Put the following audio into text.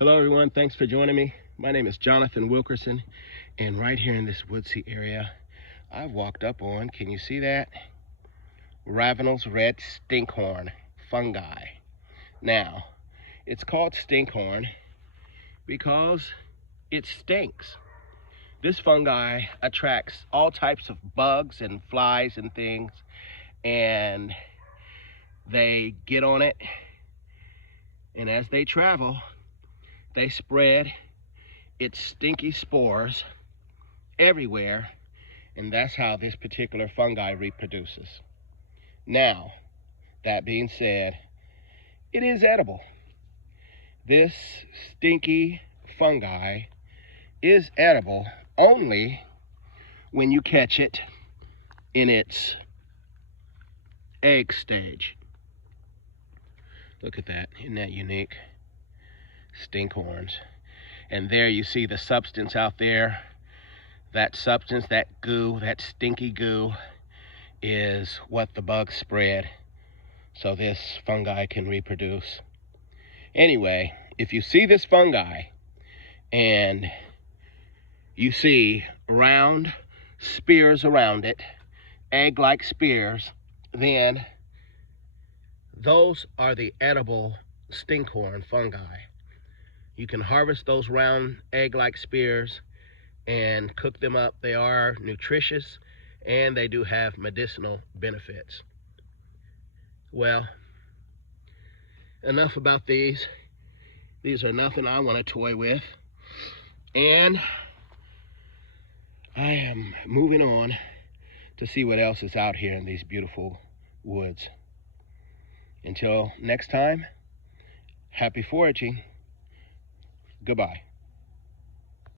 Hello everyone, thanks for joining me. My name is Jonathan Wilkerson, and right here in this woodsy area, I've walked up on, can you see that? Ravenels Red Stinkhorn fungi. Now, it's called stinkhorn because it stinks. This fungi attracts all types of bugs and flies and things, and they get on it, and as they travel, they spread its stinky spores everywhere, and that's how this particular fungi reproduces. Now, that being said, it is edible. This stinky fungi is edible only when you catch it in its egg stage. Look at that, isn't that unique? Stinkhorns. And there you see the substance out there. That substance, that goo, that stinky goo, is what the bugs spread so this fungi can reproduce. Anyway, if you see this fungi and you see round spears around it, egg-like spears, then those are the edible stinkhorn fungi. You can harvest those round egg-like spears and cook them up. They are nutritious and they do have medicinal benefits. Well, enough about these. These are nothing I want to toy with. And I am moving on to see what else is out here in these beautiful woods. Until next time, happy foraging. Goodbye.